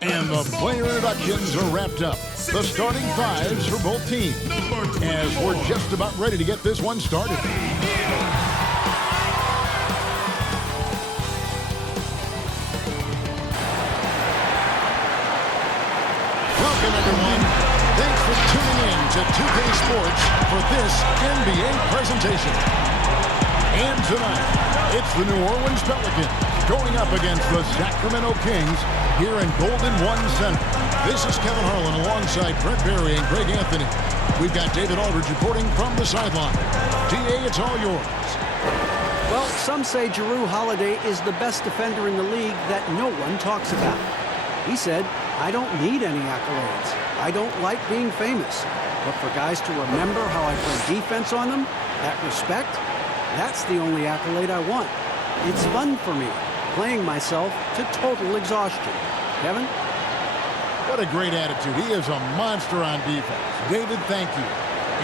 And the player introductions are wrapped up. The starting fives for both teams, as we're just about ready to get this one started. Welcome, everyone. Thanks for tuning in to 2K Sports for this NBA presentation. And tonight, it's the New Orleans Pelicans going up against the Sacramento Kings here in Golden One Center. This is Kevin Harlan alongside Brett Berry and Greg Anthony. We've got David Aldridge reporting from the sideline. DA, it's all yours. Well, some say Jrue Holiday is the best defender in the league that no one talks about. He said, "I don't need any accolades. I don't like being famous. But for guys to remember how I play defense on them, that respect, that's the only accolade I want. It's fun for me, playing myself to total exhaustion." Kevin? What a great attitude. He is a monster on defense. David, thank you.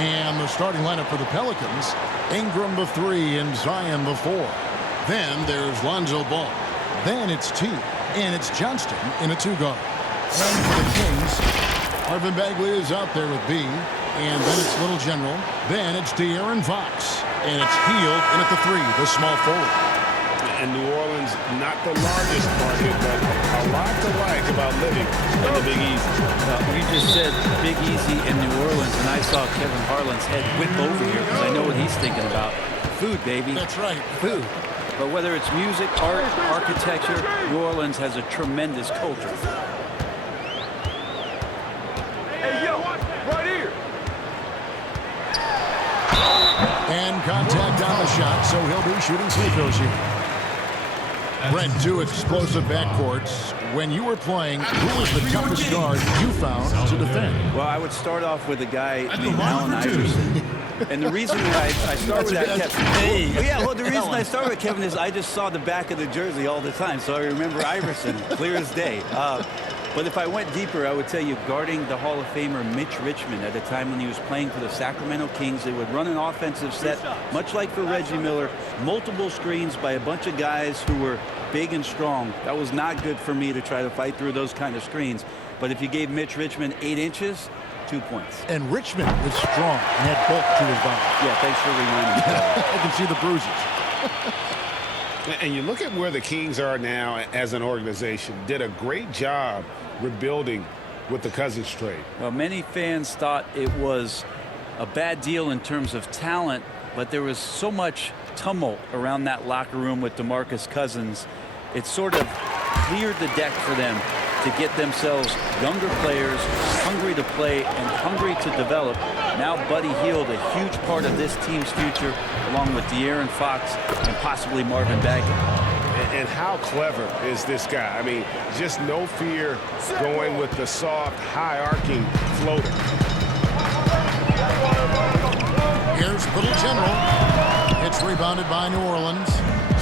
And the starting lineup for the Pelicans, Ingram the 3 and Zion the 4. Then there's Lonzo Ball. Then it's T, and it's Johnston in a 2-guard. And for the Kings, Marvin Bagley is out there with B. And then it's Little General. Then it's De'Aaron Fox. And it's Heild in at the 3, the small forward. And New Orleans, not the largest market, but a lot to like about living in the Big Easy. You just said Big Easy in New Orleans, and I saw Kevin Harlan's head whip over here because I know what he's thinking about. Food, baby. That's right. Food. But whether it's music, art, architecture, New Orleans has a tremendous culture. Hey, yo, right here. And contact on the shot, so he'll be shooting free throws here. Brent, 2 explosive backcourts. When you were playing, who was the toughest guard you found to defend? Well, I would start off with a guy named Allen Iverson. And the reason I start with that, Kevin, the reason I start with Kevin is I just saw the back of the jersey all the time, so I remember Iverson clear as day. But if I went deeper, I would tell you guarding the Hall of Famer Mitch Richmond at a time when he was playing for the Sacramento Kings. They would run an offensive set, much like for Reggie Miller, multiple screens by a bunch of guys who were big and strong. That was not good for me to try to fight through those kind of screens. But if you gave Mitch Richmond 8 inches, 2 points. And Richmond was strong and had bulk to his body. Yeah, thanks for reminding me. I can see the bruises. And you look at where the Kings are now as an organization. Did a great job rebuilding with the Cousins trade. Well, many fans thought it was a bad deal in terms of talent, but there was so much tumult around that locker room with DeMarcus Cousins. It sort of cleared the deck for them to get themselves younger players, hungry to play and hungry to develop. Now Buddy Hield, a huge part of this team's future, along with De'Aaron Fox and possibly Marvin Bagley. And how clever is this guy? I mean, just no fear going with the soft, high-arcing floater. Here's Little General. It's rebounded by New Orleans.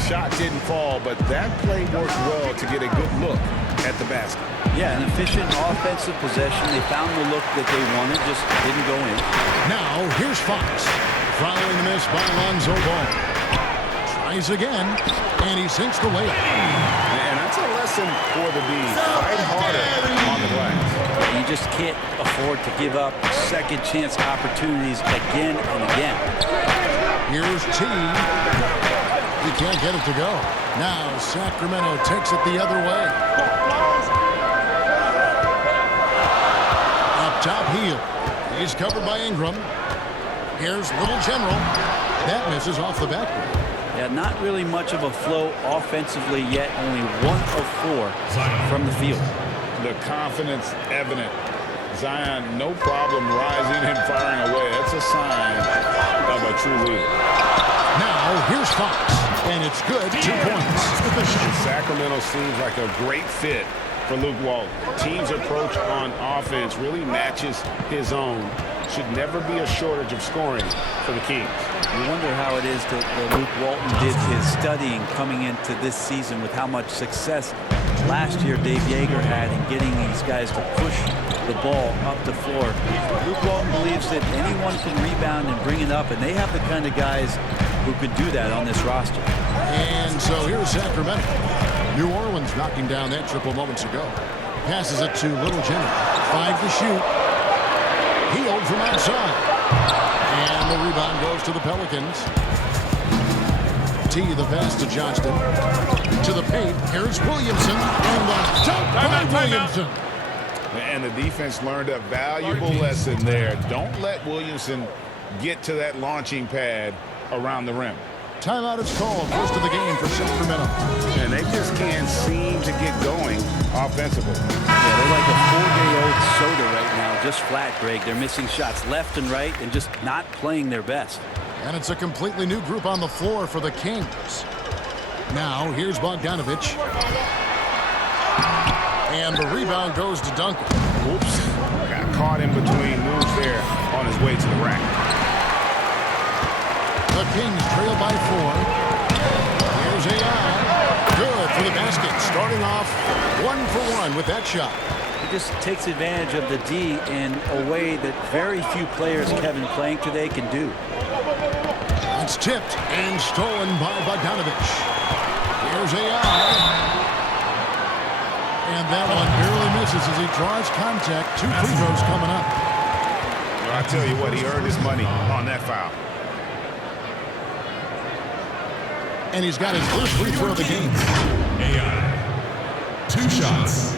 Shot didn't fall, but that play worked well to get a good look at the basket. Yeah, an efficient offensive possession. They found the look that they wanted, just didn't go in. Now, here's Fox. Following the miss by Lonzo Ball. Tries again, and he sinks the layup. And that's a lesson for the D. Fight harder on the glass. You just can't afford to give up second chance opportunities again and again. Here's T. He can't get it to go. Now Sacramento takes it the other way. Up top, Heild. He's covered by Ingram. Here's Little General. That misses off the backboard. Yeah, not really much of a flow offensively yet. Only 1 of 4 from the field. The confidence evident. Zion, no problem rising and firing away. That's a sign of a true leader. Now, here's Fox, and it's good. 2 points. Sacramento seems like a great fit for Luke Walton. Team's approach on offense really matches his own. Should never be a shortage of scoring for the Kings. You wonder how it is that Luke Walton did his studying coming into this season with how much success last year Dave Yeager had in getting these guys to push the ball up the floor. Luke Walton believes that anyone can rebound and bring it up, and they have the kind of guys who could do that on this roster. And so here's Sacramento. New Orleans knocking down that triple moments ago. Passes it to Little Jimmy. 5 to shoot. Heild from outside. And the rebound goes to the Pelicans. T, the pass to Johnston. To the paint. Here's Williamson. And the dunk by Williamson. And the defense learned a valuable lesson there. Don't let Williamson get to that launching pad around the rim. Timeout is called. First of the game for Sacramento. And they just can't seem to get going offensively. Yeah, they're like a 4-day-old soda right now, just flat, Greg. They're missing shots left and right and just not playing their best. And it's a completely new group on the floor for the Kings. Now, here's Bogdanovich. And the rebound goes to Duncan. Oops. Got caught in between moves there on his way to the rack. The Kings trail by 4. Here's AI. Good for the basket. Starting off 1 for 1 with that shot. He just takes advantage of the D in a way that very few players, Kevin, playing today can do. It's tipped and stolen by Bogdanovich. Here's AI. And that one barely misses as he draws contact. 2 free throws coming up. Well, I tell you what, he earned his money on that foul. And he's got his first free throw of the game. AI. 2 shots.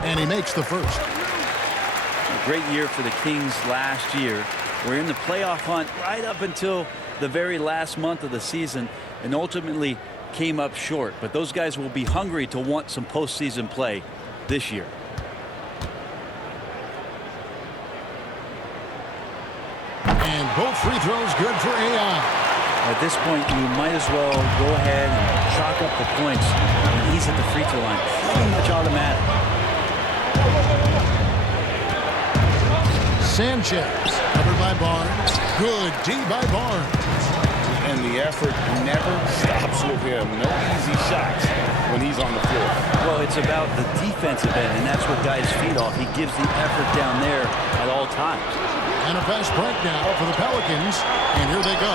And he makes the first. A great year for the Kings last year. We're in the playoff hunt right up until the very last month of the season and ultimately came up short. But those guys will be hungry to want some postseason play this year. And both free throws good for AI. At this point, you might as well go ahead and chalk up the points when he's at the free throw line. Pretty much automatic. Sanchez covered by Barnes. Good D by Barnes. And the effort never stops with him. No easy shots when he's on the floor. Well, it's about the defensive end, and that's what guys feed off. He gives the effort down there at all times. And a fast break now for the Pelicans. And here they go.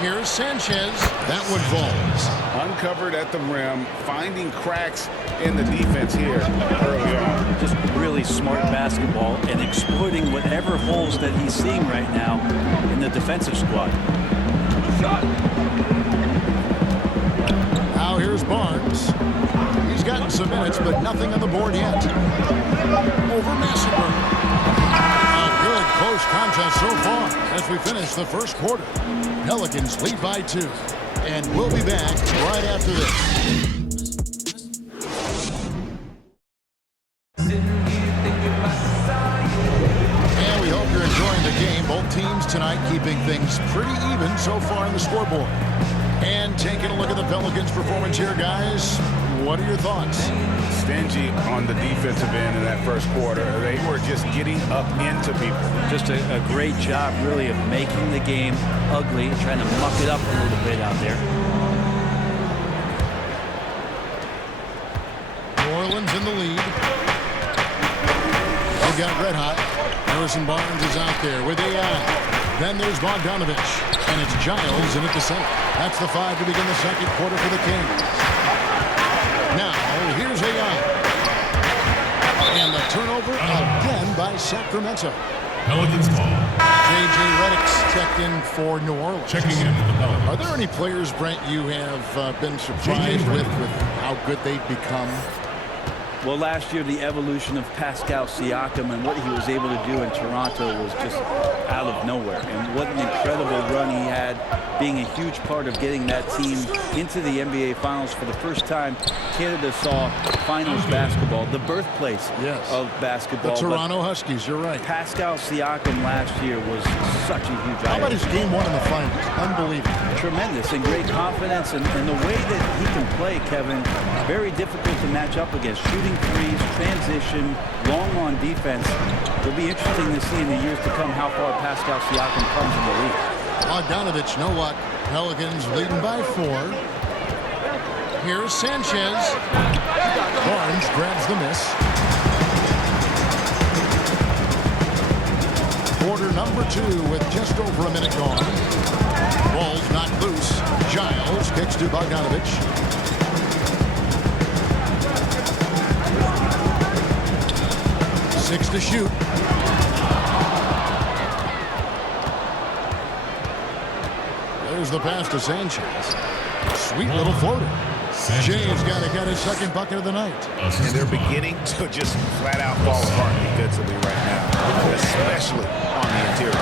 Here's Sanchez. That one falls. Uncovered at the rim, finding cracks in the defense here early on. Just really smart basketball and exploiting whatever holes that he's seeing right now in the defensive squad. Now here's Barnes. He's gotten some minutes, but nothing on the board yet. Over Massacre. A good close contest so far as we finish the first quarter. Pelicans lead by 2. And we'll be back right after this. And we hope you're enjoying the game. Both teams tonight keeping things pretty even so far on the scoreboard. And taking a look at the Pelicans' performance here, guys. What are your thoughts? Stingy on the defensive end in that first quarter. They were just getting up into people. Just a great job, really, of making the game ugly, trying to muck it up a little bit out there. New Orleans in the lead. They got red hot. Harrison Barnes is out there with AI. Then there's Bogdanovich. And it's Giles in at the center. That's the 5 to begin the second quarter for the Kings. Now, here's AI. And the turnover again by Sacramento. Pelicans ball. J.J. Redick's checked in for New Orleans. Checking in for the Pelicans. Are there any players, Brent, you have been surprised with how good they've become? Well, last year, the evolution of Pascal Siakam and what he was able to do in Toronto was just out of nowhere. And what an incredible run he had, being a huge part of getting that team into the NBA Finals for the first time. Canada saw finals basketball, the birthplace of basketball. The Toronto Huskies, you're right. Pascal Siakam last year was such a huge How about item. his game 1 in the finals? Unbelievable. Tremendous and great confidence, and the way that he can play, Kevin, very difficult to match up against. Shooting threes, transition, long on defense. It'll be interesting to see in the years to come how far Pascal Siakam comes in the league. Bogdanovich, no luck. Pelicans leading by 4. Here's Sanchez. Barnes grabs the miss. Quarter number 2 with just over a minute gone. Ball's not loose. Giles kicks to Bogdanovich. 6 to shoot. There's the pass to Sanchez. Sweet little floater. Jay's got to get his second bucket of the night. And they're beginning to just flat out fall apart defensively right now, especially on the interior.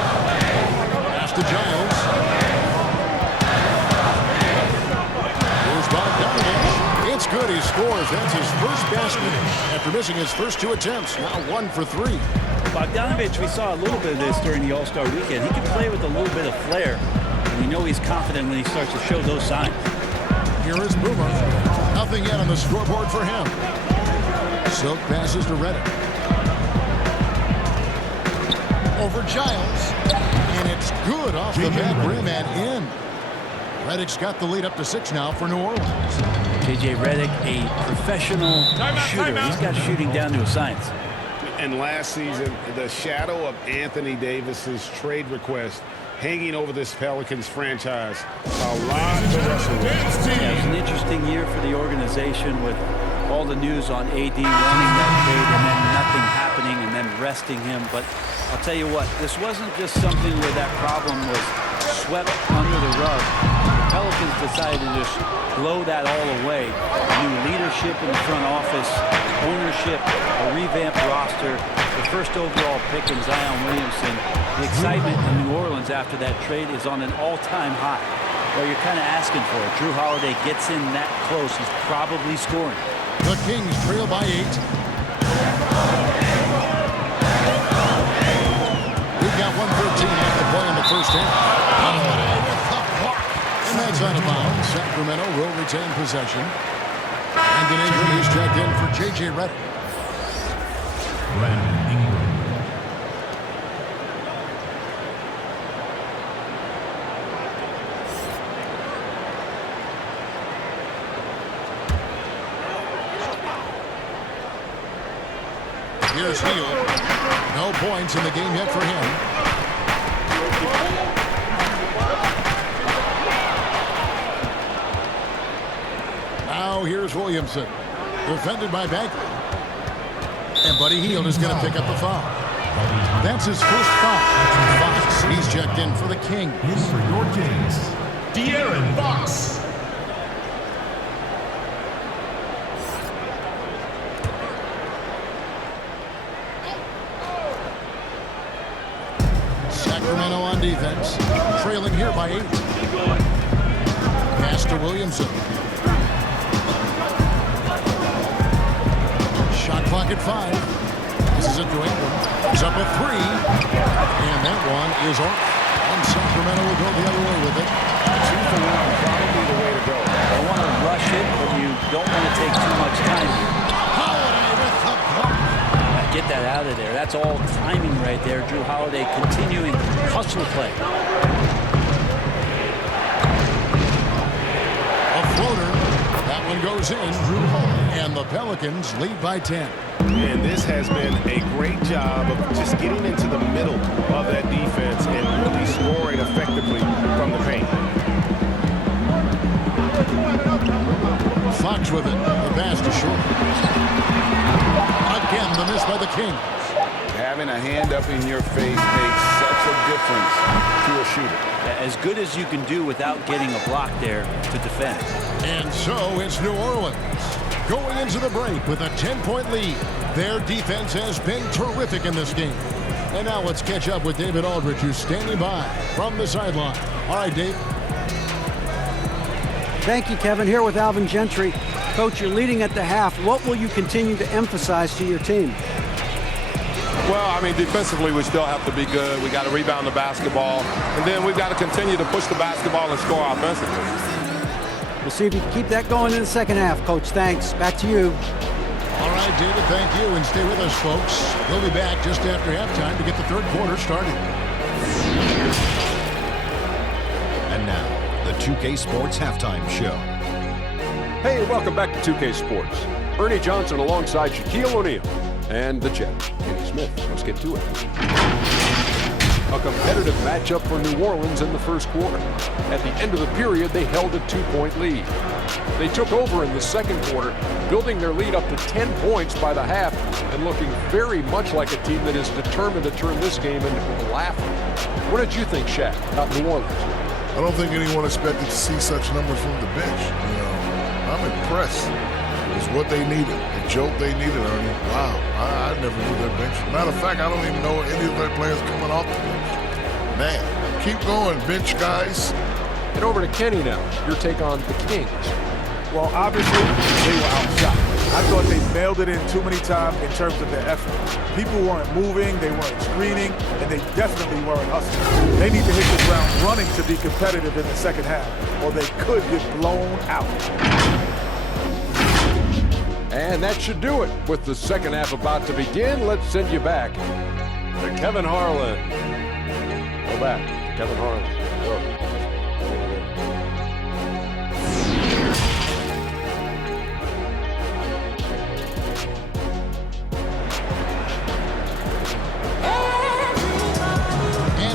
Pass to Giles. Here's Bogdanovich. It's good. He scores. That's his first basket after missing his first 2 attempts. Now 1 for 3. Bogdanovich, we saw a little bit of this during the All-Star weekend. He can play with a little bit of flair. And we know he's confident when he starts to show those signs. Here is Boomer. Nothing yet on the scoreboard for him. Silk passes to Redick. Over Giles. And it's good off the back rim and in. Redick's got the lead up to 6 now for New Orleans. J.J. Redick, a professional shooter. He's got shooting down to a science. And last season, the shadow of Anthony Davis's trade request hanging over this Pelicans franchise. A lot to wrestle with. Yeah, it was an interesting year for the organization with all the news on AD wanting that trade and then nothing happening and then resting him. But I'll tell you what, this wasn't just something where that problem was swept under the rug. The Pelicans decided to just blow that all away. New leadership in the front office, ownership, a revamped roster, the first overall pick in Zion Williamson. The excitement in New Orleans after that trade is on an all-time high. Well, you're kind of asking for it. Drew Holiday gets in that close. He's probably scoring. The Kings trail by 8. We've got 1:13 left to play in the first half. And that's out of bounds. Sacramento will retain possession. And an Ingram is checked in for J.J. Redick. Ingram. Here's Heild. No points in the game yet for him. Now here's Williamson. Defended by Bagley. And Buddy Heild is going to pick up the foul. That's his first foul. Fox, he's checked in for the King. In for your Kings, De'Aaron Fox. Sacramento on defense. Trailing here by 8. Pass to Williamson. Shot clock at 5. This is it to Ingram. He's up at 3. And that one is off. And Sacramento will go the other way with it. 2 for 1, probably the way to go. I want to rush it, but you don't want to take too much time here. Holiday with the block. Get that out of there. That's all timing right there. Drew Holiday continuing hustle play. A floater. That one goes in. And the Pelicans lead by 10. And this has been a great job of just getting into the middle of that defense and really scoring effectively from the paint. Fox with it. The pass to short. Again, the miss by the Kings. Having a hand up in your face makes such a difference to a shooter. As good as you can do without getting a block there to defend. And so it's New Orleans going into the break with a 10-point lead. Their defense has been terrific in this game. And now let's catch up with David Aldridge, who's standing by from the sideline. All right, Dave. Thank you, Kevin. Here with Alvin Gentry. Coach, you're leading at the half. What will you continue to emphasize to your team? Well, I mean, defensively, we still have to be good. We got to rebound the basketball. And then we've got to continue to push the basketball and score offensively. We'll see if you can keep that going in the second half, Coach. Thanks. Back to you. All right, right, David, thank you. And stay with us, folks. We'll be back just after halftime to get the third quarter started. And now, the 2K Sports Halftime Show. Hey, welcome back to 2K Sports. Ernie Johnson alongside Shaquille O'Neal and the Jet, Kenny Smith. Let's get to it. A competitive matchup for New Orleans in the first quarter. At the end of the period, they held a 2-point lead. They took over in the second quarter, building their lead up to 10 points by the half and looking very much like a team that is determined to turn this game into a laugh. What did you think, Shaq, about New Orleans? I don't think anyone expected to see such numbers from the bench. You know, I'm impressed. It was what they needed. The jolt they needed, Ernie. Wow, I never knew their bench. Matter of fact, I don't even know any of their players coming off the bench. Man, keep going, bench guys. And over to Kenny now. Your take on the Kings. Well, obviously, they were outshot. I thought they mailed it in too many times in terms of their effort. People weren't moving, they weren't screening, and they definitely weren't hustling. They need to hit the ground running to be competitive in the second half, or they could get blown out. And that should do it. With the second half about to begin, let's send you back to Kevin Harlan. Go back to Kevin Harlan. Go.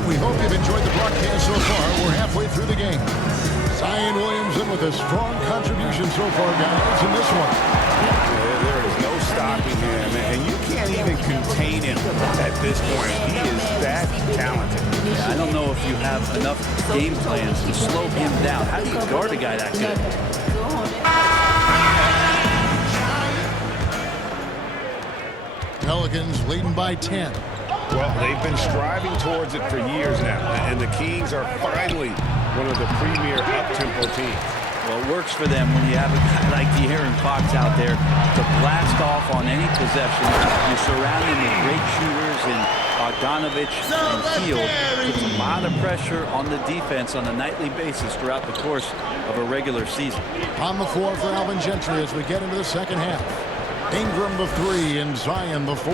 We hope you've enjoyed the broadcast so far. We're halfway through the game. Williamson with a strong contribution so far, guys, in this one. There is no stopping him, and you can't even contain him at this point. He is that talented. Yeah, I don't know if you have enough game plans to slow him down. How do you guard a guy that good? Pelicans leading by 10. Well, they've been striving towards it for years now, and the Kings are finally one of the premier up-tempo teams. Well, it works for them when you have a guy like De'Aaron Fox out there to blast off on any possession. You surround him with great shooters in Bogdanovich and Heild. Puts a lot of pressure on the defense on a nightly basis throughout the course of a regular season. On the floor for Alvin Gentry as we get into the second half. Ingram the 3 and Zion the 4.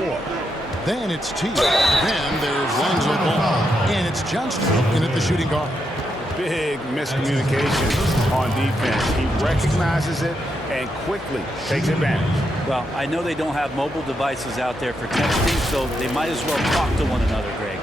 Then it's T. Then there's Lonzo Ball. And it's Johnston in at the shooting guard. Big miscommunication on defense. He recognizes it and quickly takes advantage. Well, I know they don't have mobile devices out there for texting, so they might as well talk to one another, Greg.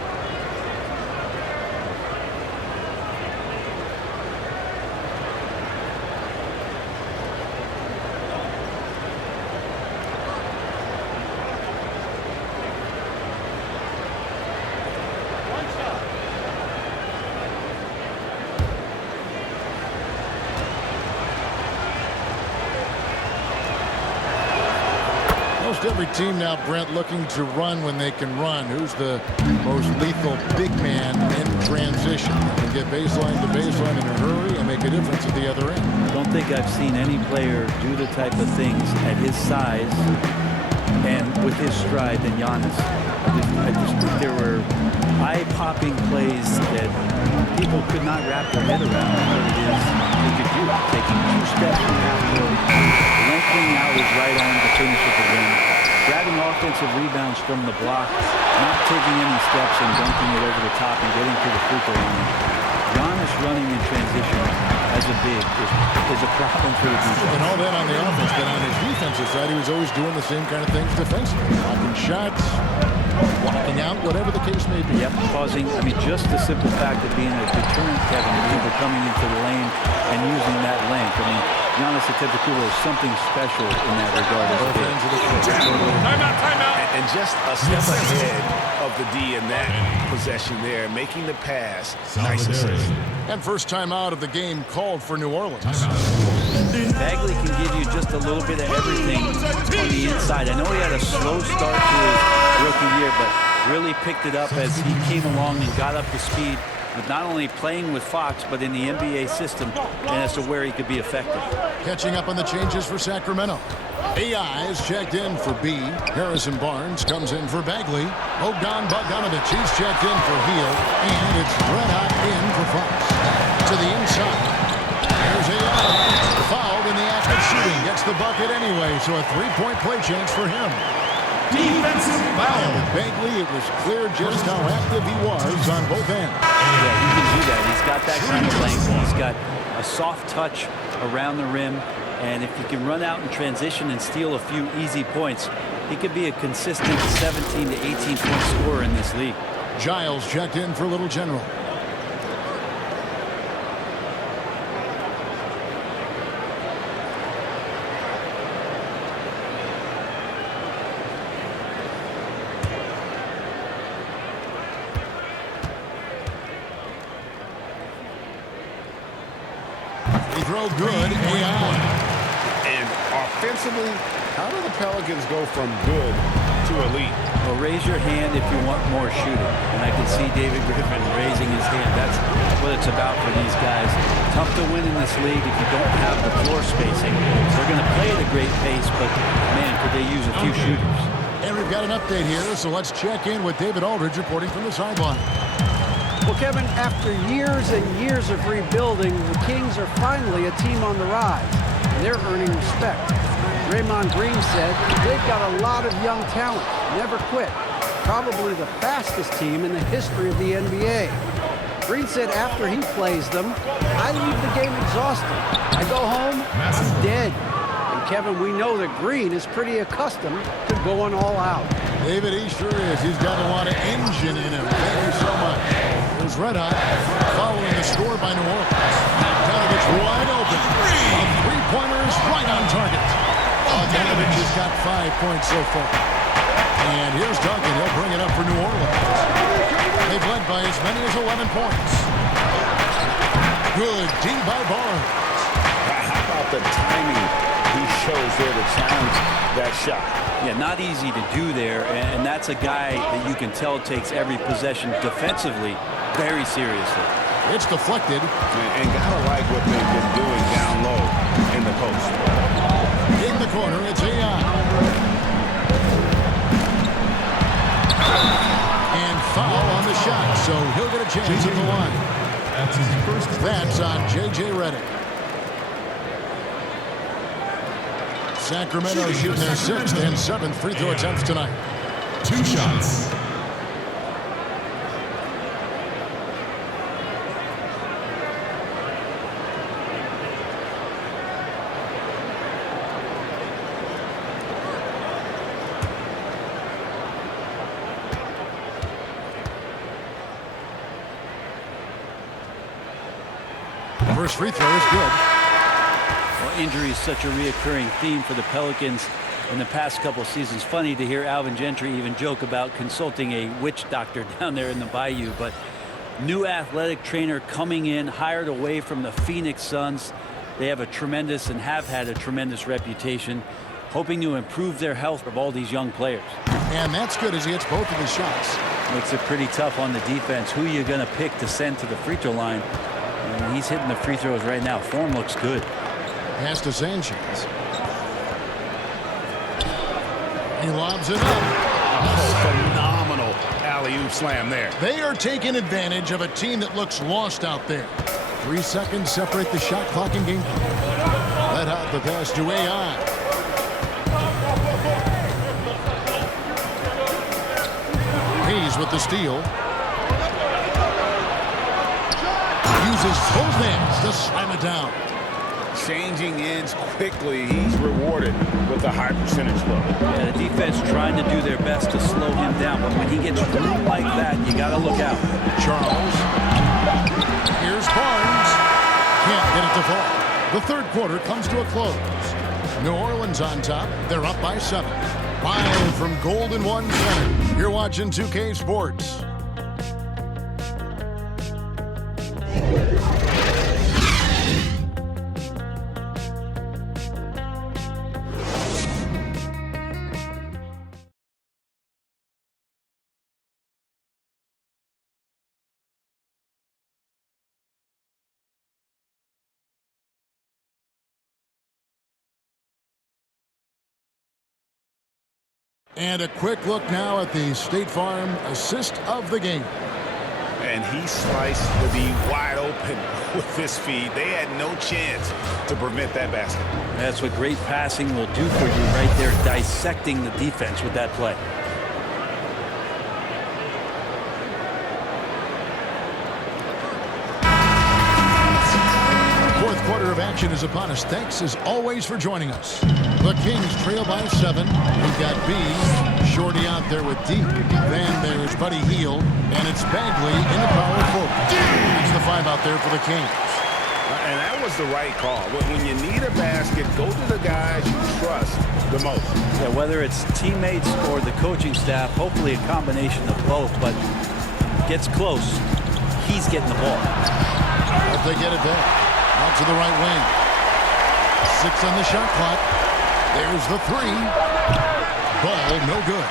Every team now, Brent, looking to run when they can run. Who's the most lethal big man in transition? Can get baseline to baseline in a hurry and make a difference at the other end. I don't think I've seen any player do the type of things at his size and with his stride than Giannis. I just think there were eye-popping plays that people could not wrap their head around what it is he could do. Taking 2 steps from half court, lengthening out his right arm to finish with the rim, grabbing offensive rebounds from the block, not taking any steps and dunking it over the top and getting to the free throw line. Giannis running in transition as a big is a problem for the defense. And all that on the offense, but on his defensive side, he was always doing the same kind of things defensively. Blocking shots, walking out, whatever the case may be. Yep, causing, I mean, just the simple fact of being a deterrent, Kevin, to people coming into the lane and using that length. I mean, Giannis Antetokounmpo is something special in that regard. Timeout. And just a step ahead of the D in that possession there, making the pass. Nice assist. And first time out of the game called for New Orleans. Bagley can give you just a little bit of everything on the inside. I know he had a slow start to his rookie year, but really picked it up as he came along and got up to speed with not only playing with Fox, but in the NBA system, and as to where he could be effective. Catching up on the changes for Sacramento. AI is checked in for B. Harrison Barnes comes in for Bagley. Bogdanovich, he's checked in for Heild. And it's Red Hot in for Fox. To the inside. There's AI. Fouled in the act of shooting. gets the bucket anyway, so a three-point play chance for him. Defensive foul. With Bagley, it was clear just how active he was on both ends. Yeah, he can do that. He's got that kind of length. He's got a soft touch around the rim. And if he can run out in transition and steal a few easy points, he could be a consistent 17 to 18-point scorer in this league. Giles checked in for Little General. Throw good. And offensively, how do the Pelicans go from good to elite? Well, raise your hand if you want more shooting. And I can see David Griffin raising his hand. That's what it's about for these guys. Tough to win in this league if you don't have the floor spacing. They're going to play at a great pace, but man, could they use a few shooters. And we've got an update here, so let's check in with David Aldridge reporting from the sideline. Well, Kevin, after years and years of rebuilding, the Kings are finally a team on the rise, and they're earning respect. Draymond Green said they've got a lot of young talent, never quit, probably the fastest team in the history of the NBA. Green said after he plays them, I leave the game exhausted. I go home, I'm dead. And Kevin, we know that Green is pretty accustomed to going all out. David, he sure is. He's got a lot of engine in him. Thank you so much. It was red hot, following the score by New Orleans. Bogdanovich wide open. A three-pointer is right on target. Bogdanovich has got 5 points so far. And here's Duncan. He'll bring it up for New Orleans. They've led by as many as 11 points. Good D by Barnes. How about the timing he shows there to challenge that shot? Yeah, not easy to do there, and that's a guy that you can tell takes every possession defensively very seriously. It's deflected. And gotta like what they've been doing down low in the post. In the corner, it's AI. And foul on the shot, so he'll get a chance at the line. That's his first. That's on J.J. Redick. Sacramento shooting their 6th and 7th free throw attempts tonight. 2 shots. First free throw is good. Well, injury is such a reoccurring theme for the Pelicans in the past couple of seasons. Funny to hear Alvin Gentry even joke about consulting a witch doctor down there in the Bayou. But new athletic trainer coming in, hired away from the Phoenix Suns. They have a tremendous and have had a tremendous reputation, hoping to improve their health of all these young players. And that's good as he hits both of his shots. Makes it pretty tough on the defense. Who are you going to pick to send to the free throw line? And he's hitting the free throws right now. Form looks good. Pass to Sanchez. He lobs it up. Phenomenal alley-oop slam there. They are taking advantage of a team that looks lost out there. 3 seconds separate the shot clock and game. Let out the pass to AI. Hayes with the steal. Uses both hands to slam it down. Changing ends quickly. He's rewarded with a high percentage look. Yeah, the defense trying to do their best to slow him down, but when he gets room like that, you got to look out. Charles. Here's Barnes. Can't get it to fall. The third quarter comes to a close. New Orleans on top. They're up by 7. Live from Golden One Center. You're watching 2K Sports. And a quick look now at the State Farm assist of the game. And he sliced the D wide open with his feet. They had no chance to prevent that basket. That's what great passing will do for you right there, dissecting the defense with that play. Fourth quarter of action is upon us. Thanks as always for joining us. The Kings trail by 7. We've got B, Shorty out there with D. Then there's Buddy Heild, and it's Bagley in the power forward. It's the 5 out there for the Kings. And that was the right call. When you need a basket, go to the guys you trust the most. Yeah, whether it's teammates or the coaching staff, hopefully a combination of both, but gets close. He's getting the ball. Hope they get it back. Out to the right wing. 6 on the shot clock. There's the 3. Ball no good.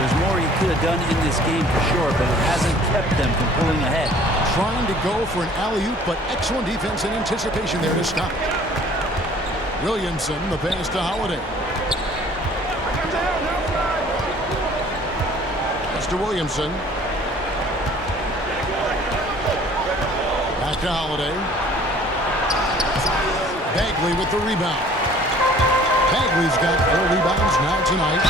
There's more he could have done in this game for sure, but it hasn't kept them from pulling ahead. Trying to go for an alley-oop, but excellent defense and anticipation there to stop it. Williamson, the pass to Holiday. Mr. Williamson. Back to Holiday. Bagley with the rebound. Bagley's got 4 rebounds now tonight.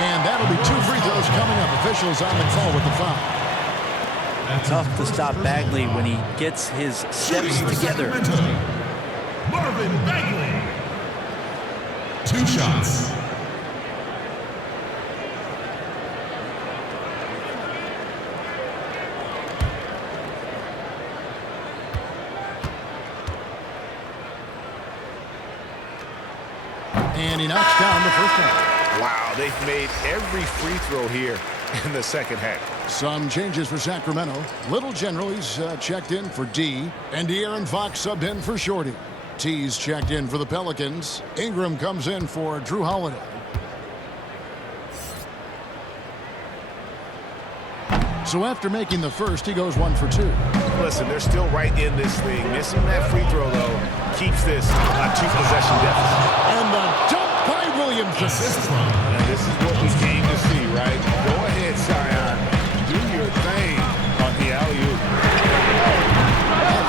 And that'll be 2 free throws coming up. Officials on the call with the foul. Tough to stop Bagley when he gets his steps together. Marvin Bagley. 2 shots. And he knocks down the first one. Wow, they've made every free throw here in the second half. Some changes for Sacramento. Little General, he's checked in for D. And De'Aaron Fox subbed in for Shorty. T's checked in for the Pelicans. Ingram comes in for Drew Holiday. So after making the first, he goes 1 for 2. Listen, they're still right in this thing. Missing that free throw, though, keeps this a 2-possession deficit. And the dunk by Williamson. And this is what we came to see, right? Go ahead, Sion. Do your thing on the alley-oop.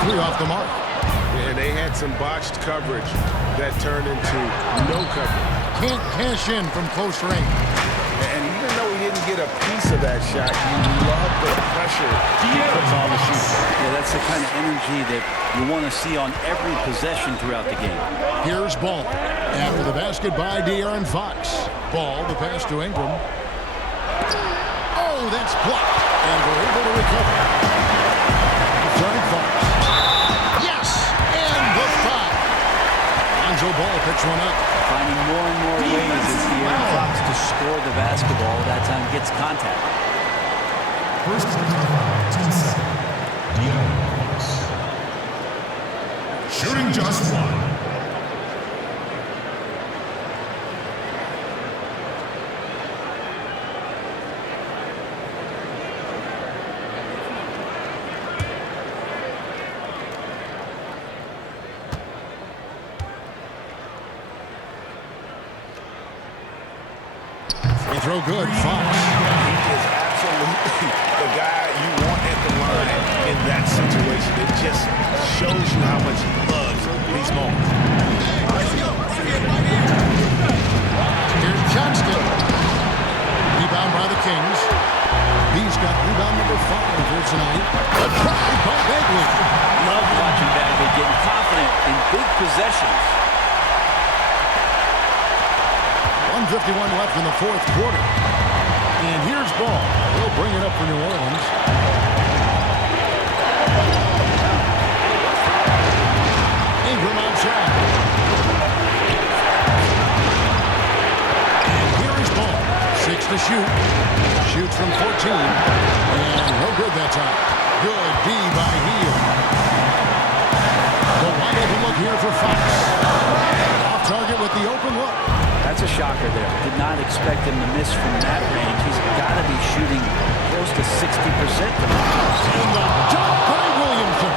3 off the mark. And they had some botched coverage that turned into no coverage. Can't cash in from close range. And even though he didn't get a piece of that shot, you love the pressure he puts on the shooter. Yeah, that's the kind of energy that you want to see on every possession throughout the game. Here's Ball. After the basket by De'Aaron Fox. Ball, the pass to Ingram. Oh, that's blocked. And they're able to recover. Sorry, Fox. Yes! And the foul. Lonzo Ball picks one up. Finding more and more ways as De'Aaron Fox to score the basketball. That time gets contact. First team second. De'Aaron Fox. Shooting just 1. Throw good, Fox. He is absolutely the guy you want at the line in that situation. It just shows you how much he loves these moments. Here's Johnston. Rebound by the Kings. He's got rebound number 5 here tonight. A try by Bagley. Love watching Bagley getting confident in big possessions. 1:51 left in the fourth quarter. And here's Ball. He'll bring it up for New Orleans. Ingram outside. And here is Ball. 6 to shoot. Shoots from 14. And no good that time. Good D by Heild. The wide open look here for Fox. Off target with the open look. That's a shocker there. Did not expect him to miss from that range. He's got to be shooting close to 60% tonight. And the dunk by Williamson.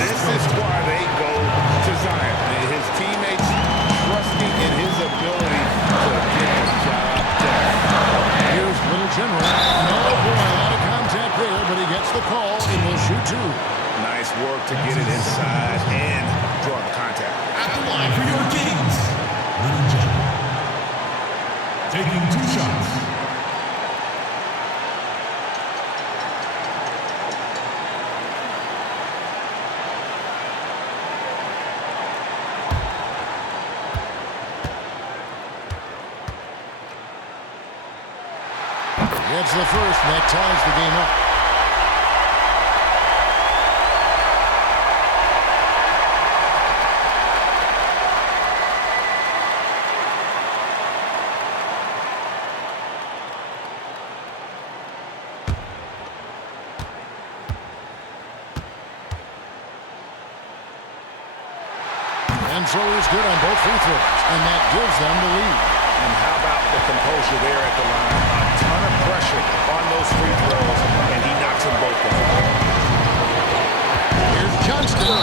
This is why they go to Zion. His teammates trusting in his ability to get the job done. Here's Little General. No, boy, a lot of contact there, but he gets the call and will shoot 2. Nice work to get it inside and draw the contact. At the line for your Kings, Little Jet. Taking 2 shots. It's the first, and that ties the game up. And so he's good on both free throws, and that gives them the lead. And how about the composure there at the line? A ton of pressure on those free throws, and he knocks them both down. Here's Johnston.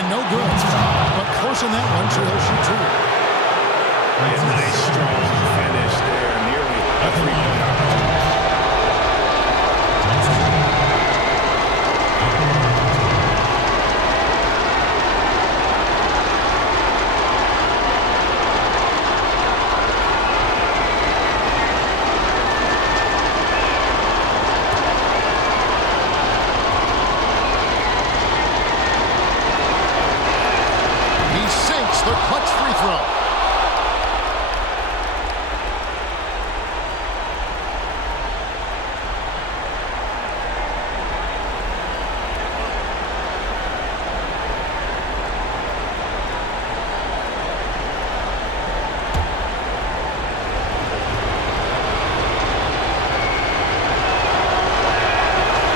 And no good. But close on that one, so he'll shoot 2. A nice, strong finish there. Nearly a 3-point opportunity. The clutch free throw.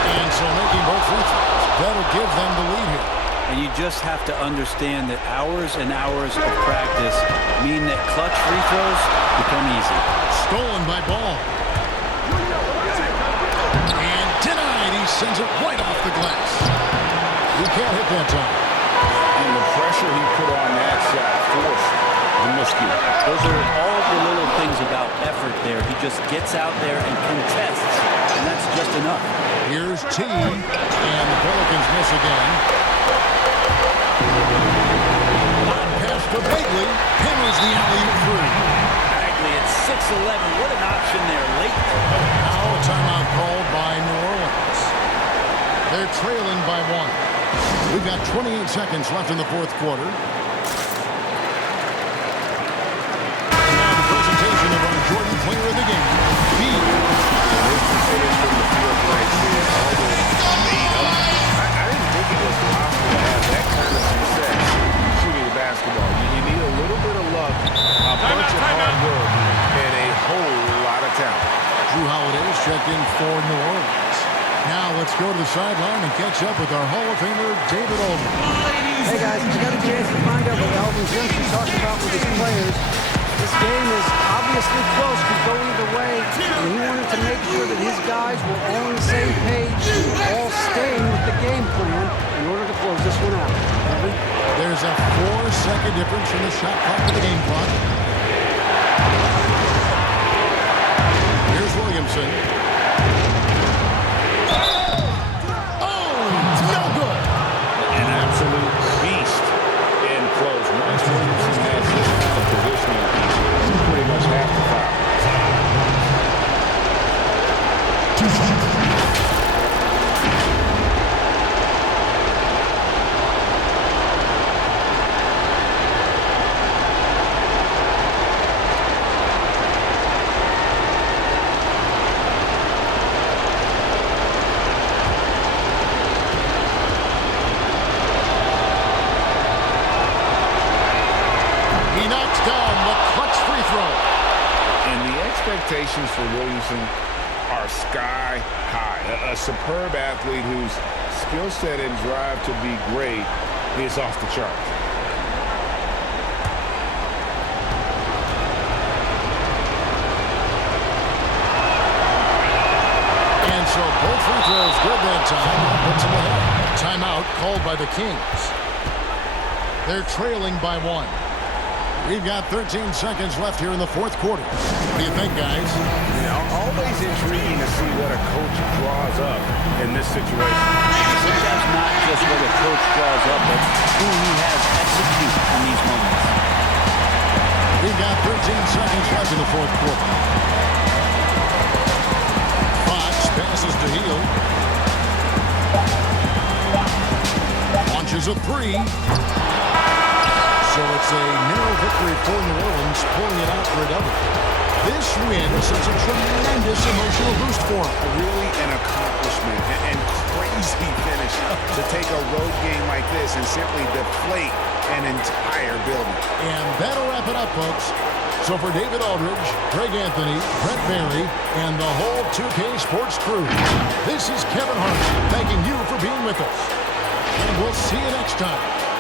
And so making both free throws, that'll give them the lead here. And you just have to understand that hours and hours of practice mean that clutch free throws become easy. Stolen by Ball. And denied. He sends it right off the glass. He can't hit that time. And the pressure he put on that shot forced the miscue. Those are all the little things about effort there. He just gets out there and contests, and that's just enough. Here's T, and the Pelicans miss again. On pass to Bagley. Hammers the alley-oop through. Bagley at 6'11". What an option there late. Now a timeout called by New Orleans. They're trailing by 1. We've got 28 seconds left in the fourth quarter. Now the presentation of our Jordan player of the game, B. This percentage from the field right here almost made up. I didn't think it was possible to have that kind of success shooting the basketball. You need a little bit of luck, a bunch of hard work, and a whole lot of talent. Drew Holiday is checked in for New Orleans. Now let's go to the sideline and catch up with our Hall of Famer, David Olden. Hey guys, I got a chance to find out what Elvin Simpson talked about with his players. This game is obviously close, could go either way, and he wanted to make sure that his guys were all on the same page, all staying with the game plan in order to close this one out. There's a 4-second difference from the shot clock to the game clock. Here's Williamson. Oh, no good. An absolute beast in close. Once Williamson has this kind of positioning, you pretty much have to foul. 2 shots. Expectations for Williamson are sky high. A superb athlete whose skill set and drive to be great is off the charts. And so both free throws good that time. That puts them ahead. Timeout called by the Kings. They're trailing by 1. We've got 13 seconds left here in the fourth quarter. What do you think, guys? Always intriguing to see what a coach draws draws up in this situation. Sometimes not just what a coach draws up, but who he has execute in these moments. We've got 13 seconds left in the fourth quarter. Fox passes to Heild. Launches a three. So it's a narrow victory for New Orleans, pulling it out for a double. This win sets a tremendous emotional boost for them. Really an accomplishment and crazy finish to take a road game like this and simply deflate an entire building. And that'll wrap it up, folks. So for David Aldridge, Greg Anthony, Brett Barry, and the whole 2K Sports crew, this is Kevin Hart thanking you for being with us. And we'll see you next time.